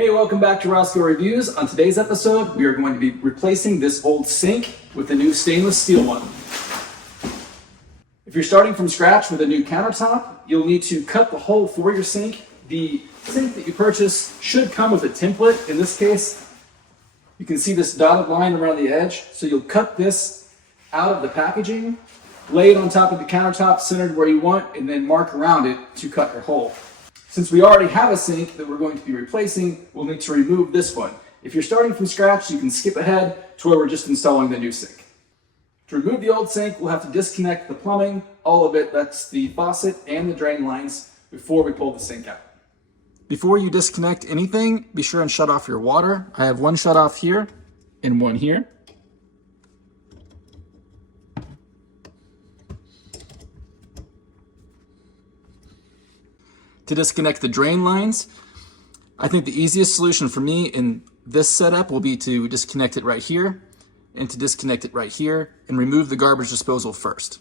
Hey, welcome back to Rosco Reviews. On today's episode, we are going to be replacing this old sink with a new stainless steel one. If you're starting from scratch with a new countertop, you'll need to cut the hole for your sink. The sink that you purchase should come with a template. In this case, you can see this dotted line around the edge. So you'll cut this out of the packaging, lay it on top of the countertop centered where you want, and then mark around it to cut your hole. Since we already have a sink that we're going to be replacing, we'll need to remove this one. If you're starting from scratch, you can skip ahead to where we're just installing the new sink. To remove the old sink, we'll have to disconnect the plumbing, all of it, that's the faucet and the drain lines, before we pull the sink out. Before you disconnect anything, be sure and shut off your water. I have one shut off here and one here. To disconnect the drain lines, I think the easiest solution for me in this setup will be to disconnect it right here and to disconnect it right here and remove the garbage disposal first.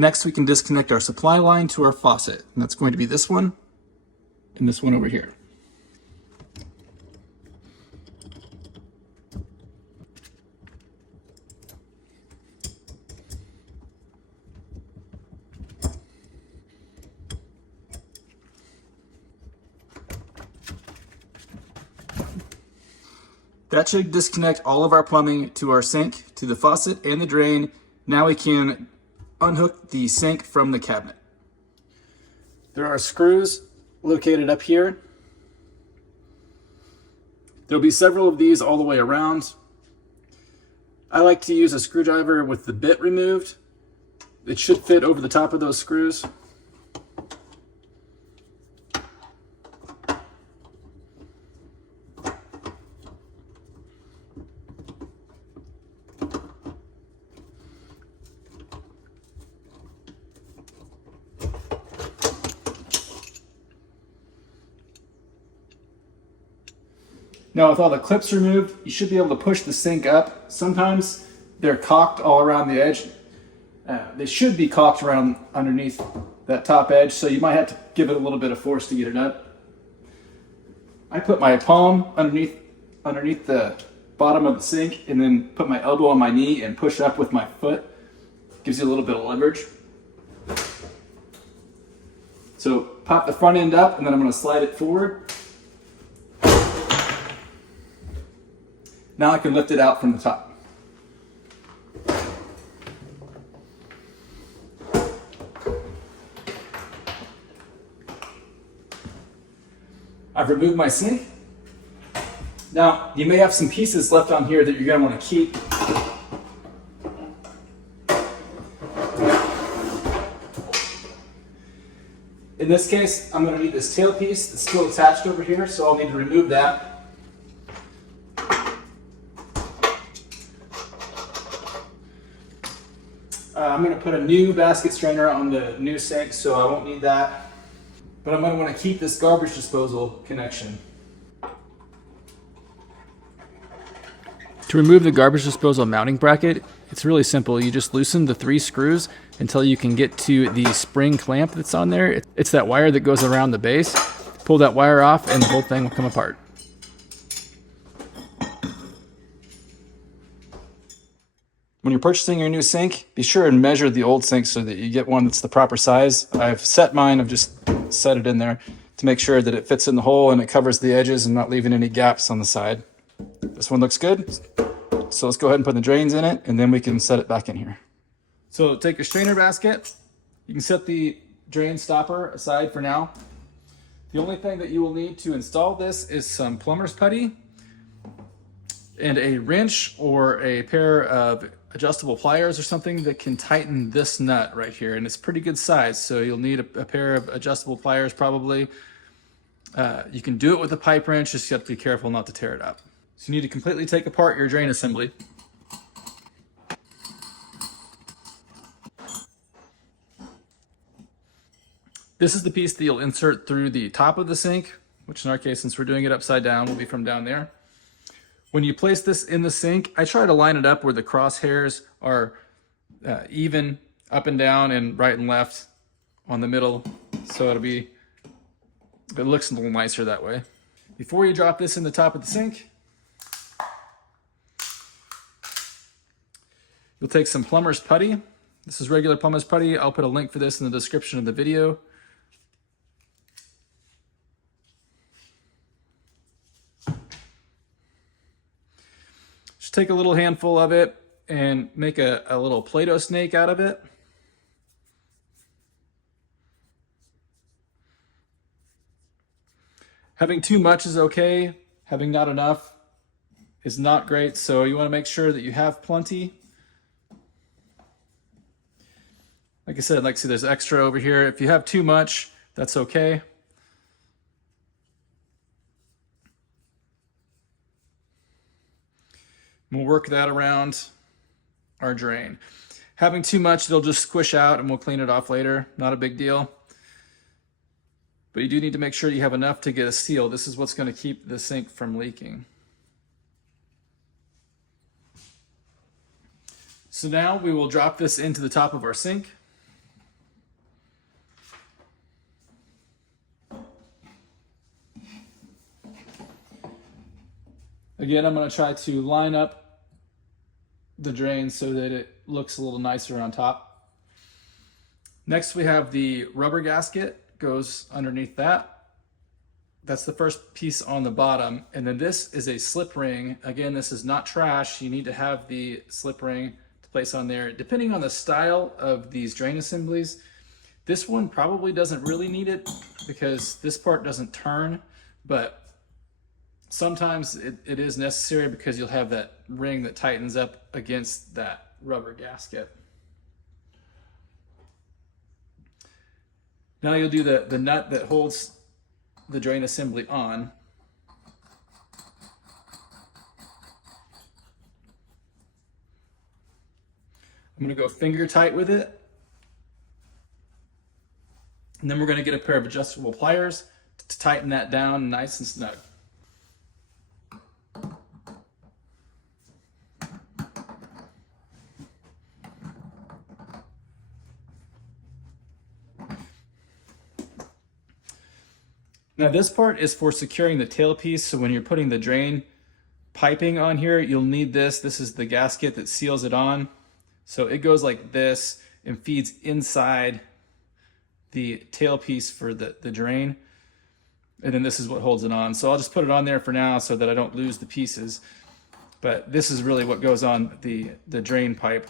Next, we can disconnect our supply line to our faucet, and that's going to be this one and this one over here. That should disconnect all of our plumbing to our sink, to the faucet and the drain. Now we can unhook the sink from the cabinet. There are screws located up here. There'll be several of these all the way around. I like to use a screwdriver with the bit removed. It should fit over the top of those screws. Now with all the clips removed, you should be able to push the sink up. Sometimes they're caulked all around the edge. They should be caulked around underneath that top edge, so you might have to give it a little bit of force to get it up. I put my palm underneath the bottom of the sink and then put my elbow on my knee and push up with my foot. Gives you a little bit of leverage. So pop the front end up and then I'm going to slide it forward. Now I can lift it out from the top. I've removed my sink. Now, you may have some pieces left on here that you're going to want to keep. In this case, I'm going to need this tailpiece that's still attached over here, so I'll need to remove that. I'm going to put a new basket strainer on the new sink, so I won't need that. But I'm going to want to keep this garbage disposal connection. To remove the garbage disposal mounting bracket, it's really simple. You just loosen the 3 screws until you can get to the spring clamp that's on there. It's that wire that goes around the base. Pull that wire off and the whole thing will come apart. When you're purchasing your new sink, be sure and measure the old sink so that you get one that's the proper size. I've set mine, I've just set it in there to make sure that it fits in the hole and it covers the edges and not leaving any gaps on the side. This one looks good. So let's go ahead and put the drains in it and then we can set it back in here. So take your strainer basket. You can set the drain stopper aside for now. The only thing that you will need to install this is some Plumbers putty and a wrench or a pair of adjustable pliers or something that can tighten this nut right here, and it's pretty good size, so you'll need a pair of adjustable pliers probably. You can do it with a pipe wrench, just you have to be careful not to tear it up. So you need to completely take apart your drain assembly. This is the piece that you'll insert through the top of the sink, which in our case, since we're doing it upside down, will be from down there. When you place this in the sink, I try to line it up where the crosshairs are even up and down and right and left on the middle. So it looks a little nicer that way. Before you drop this in the top of the sink, you'll take some Plumbers Putty. This is regular Plumbers Putty. I'll put a link for this in the description of the video. Just take a little handful of it and make a little Play-Doh snake out of it. Having too much is okay. Having not enough is not great. So you want to make sure that you have plenty. Like I said, see there's extra over here. If you have too much, that's okay. We'll work that around our drain. Having too much, it'll just squish out and we'll clean it off later. Not a big deal. But you do need to make sure you have enough to get a seal. This is what's going to keep the sink from leaking. So now we will drop this into the top of our sink. Again, I'm going to try to line up the drain so that it looks a little nicer on top. Next, we have the rubber gasket, goes underneath that. That's the first piece on the bottom. And then this is a slip ring. Again, this is not trash. You need to have the slip ring to place on there. Depending on the style of these drain assemblies, this one probably doesn't really need it because this part doesn't turn, but sometimes it is necessary because you'll have that ring that tightens up against that rubber gasket. Now you'll do the nut that holds the drain assembly on. I'm going to go finger tight with it. And then we're going to get a pair of adjustable pliers to tighten that down nice and snug. Now this part is for securing the tailpiece, so when you're putting the drain piping on here, you'll need this. This is the gasket that seals it on. So it goes like this and feeds inside the tailpiece for the drain. And then this is what holds it on. So I'll just put it on there for now so that I don't lose the pieces. But this is really what goes on the drain pipe.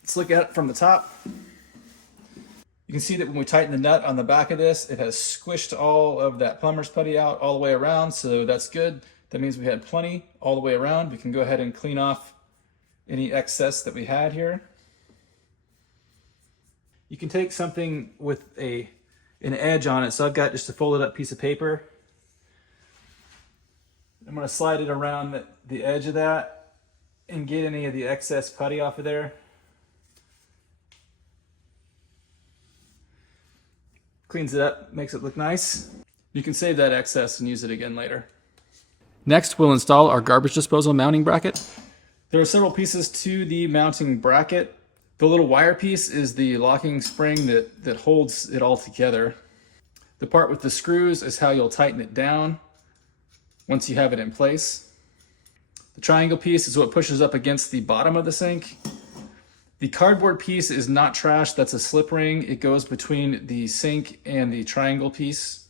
Let's look at it from the top. You can see that when we tighten the nut on the back of this, it has squished all of that plumber's putty out all the way around, so that's good. That means we had plenty all the way around. We can go ahead and clean off any excess that we had here. You can take something with an edge on it, so I've got just a folded up piece of paper. I'm going to slide it around the edge of that and get any of the excess putty off of there. Cleans it up, makes it look nice. You can save that excess and use it again later. Next, we'll install our garbage disposal mounting bracket. There are several pieces to the mounting bracket. The little wire piece is the locking spring that holds it all together. The part with the screws is how you'll tighten it down once you have it in place. The triangle piece is what pushes up against the bottom of the sink. The cardboard piece is not trash, that's a slip ring. It goes between the sink and the triangle piece.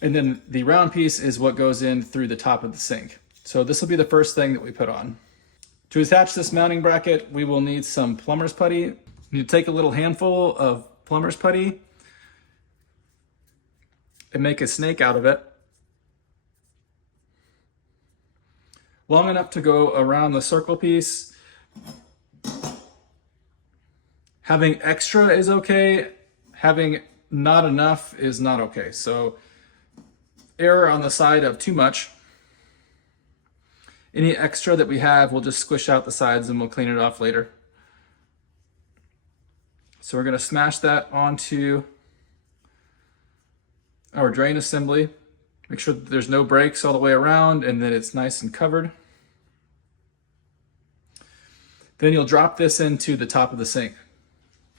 And then the round piece is what goes in through the top of the sink. So this will be the first thing that we put on. To attach this mounting bracket, we will need some plumber's putty. You need to take a little handful of plumber's putty and make a snake out of it. Long enough to go around the circle piece. Having extra is okay. Having not enough is not okay. So error on the side of too much. Any extra that we have, we'll just squish out the sides and we'll clean it off later. So we're going to smash that onto our drain assembly. Make sure that there's no breaks all the way around and that it's nice and covered. Then you'll drop this into the top of the sink.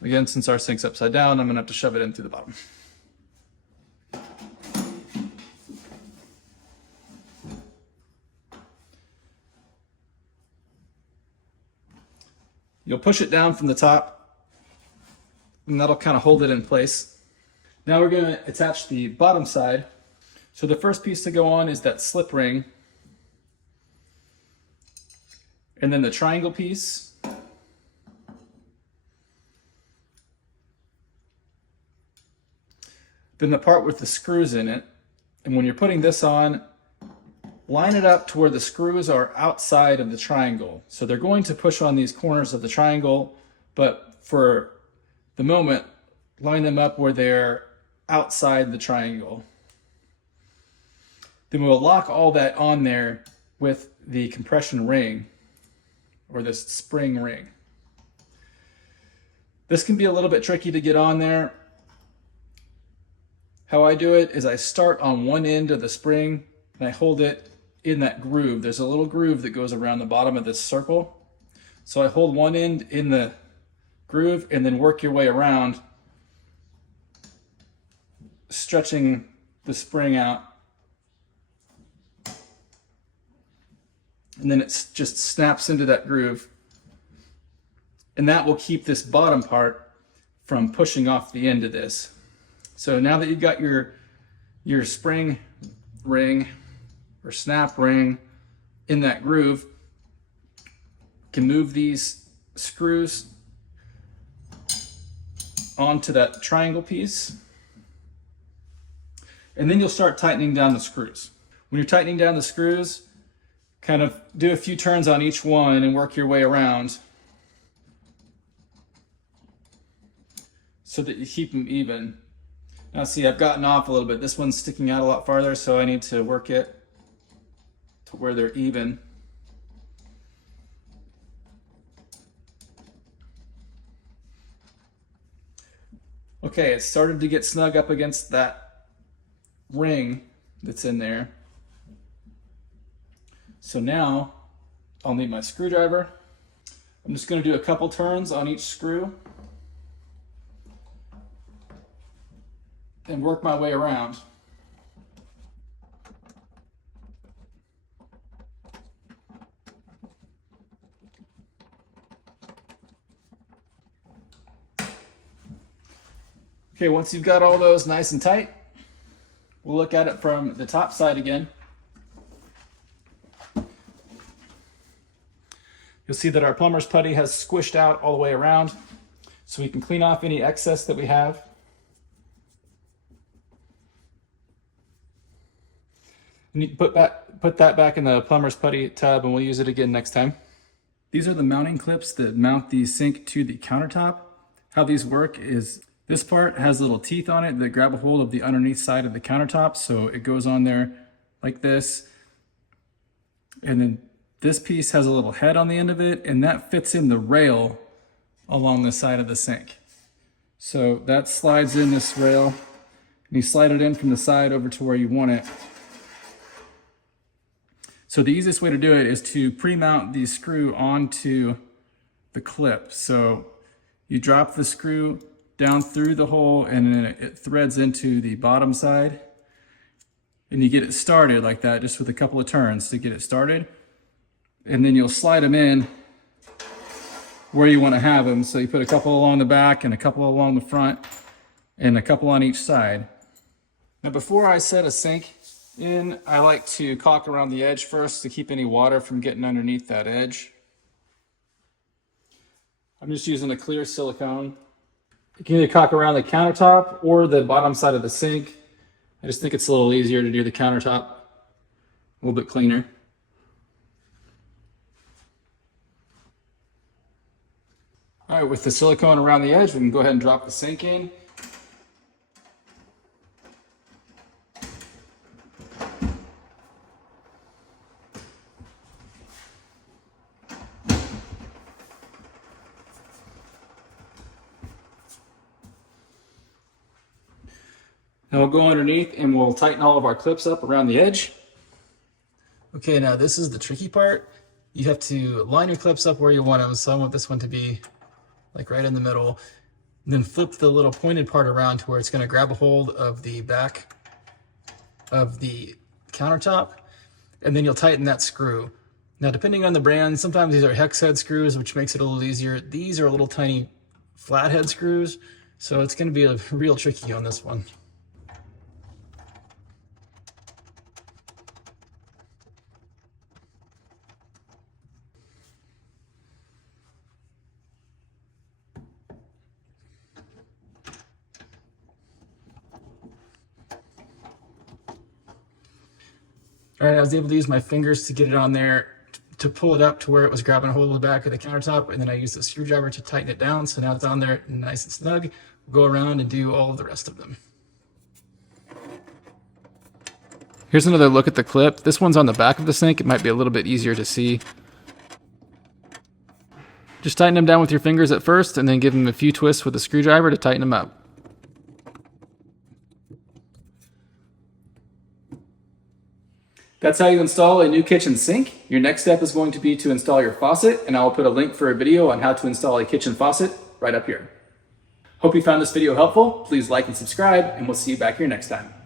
Again, since our sink's upside down, I'm going to have to shove it in through the bottom. You'll push it down from the top, and that'll kind of hold it in place. Now we're going to attach the bottom side. So the first piece to go on is that slip ring, and then the triangle piece, then the part with the screws in it. And when you're putting this on, line it up to where the screws are outside of the triangle. So they're going to push on these corners of the triangle, but for the moment, line them up where they're outside the triangle. Then we'll lock all that on there with the compression ring, or this spring ring. This can be a little bit tricky to get on there. How I do it is I start on one end of the spring and I hold it in that groove. There's a little groove that goes around the bottom of this circle. So I hold one end in the groove and then work your way around, stretching the spring out. And then it just snaps into that groove. And that will keep this bottom part from pushing off the end of this. So now that you've got your spring ring or snap ring in that groove, you can move these screws onto that triangle piece. And then you'll start tightening down the screws. When you're tightening down the screws, kind of do a few turns on each one and work your way around so that you keep them even. Now see, I've gotten off a little bit. This one's sticking out a lot farther, so I need to work it to where they're even. Okay, it started to get snug up against that ring that's in there. So now I'll need my screwdriver. I'm just going to do a couple turns on each screw and work my way around. Okay, once you've got all those nice and tight, we'll look at it from the top side again. You'll see that our plumber's putty has squished out all the way around, so we can clean off any excess that we have. You need to put that back in the plumber's putty tub, and we'll use it again next time. These are the mounting clips that mount the sink to the countertop. How these work is this part has little teeth on it that grab a hold of the underneath side of the countertop, so it goes on there like this. And then this piece has a little head on the end of it, and that fits in the rail along the side of the sink. So that slides in this rail, and you slide it in from the side over to where you want it. So the easiest way to do it is to pre-mount the screw onto the clip. So you drop the screw down through the hole, and then it threads into the bottom side, and you get it started like that, just with a couple of turns to get it started. And then you'll slide them in where you want to have them. So you put a couple along the back and a couple along the front and a couple on each side. Now before I set a sink in, I like to caulk around the edge first to keep any water from getting underneath that edge. I'm just using a clear silicone. You can either caulk around the countertop or the bottom side of the sink. I just think it's a little easier to do the countertop, a little bit cleaner. All right, with the silicone around the edge, we can go ahead and drop the sink in. Now we'll go underneath and we'll tighten all of our clips up around the edge. Okay, now this is the tricky part. You have to line your clips up where you want them. So I want this one to be like right in the middle. And then flip the little pointed part around to where it's going to grab a hold of the back of the countertop. And then you'll tighten that screw. Now, depending on the brand, sometimes these are hex head screws, which makes it a little easier. These are little tiny flathead screws. So it's going to be a real tricky on this one. All right, I was able to use my fingers to get it on there to pull it up to where it was grabbing a hold of the back of the countertop, and then I used a screwdriver to tighten it down. So now it's on there nice and snug. We'll go around and do all of the rest of them. Here's another look at the clip. This one's on the back of the sink. It might be a little bit easier to see. Just tighten them down with your fingers at first, and then give them a few twists with a screwdriver to tighten them up. That's how you install a new kitchen sink. Your next step is going to be to install your faucet, and I will put a link for a video on how to install a kitchen faucet right up here. Hope you found this video helpful. Please like and subscribe, and we'll see you back here next time.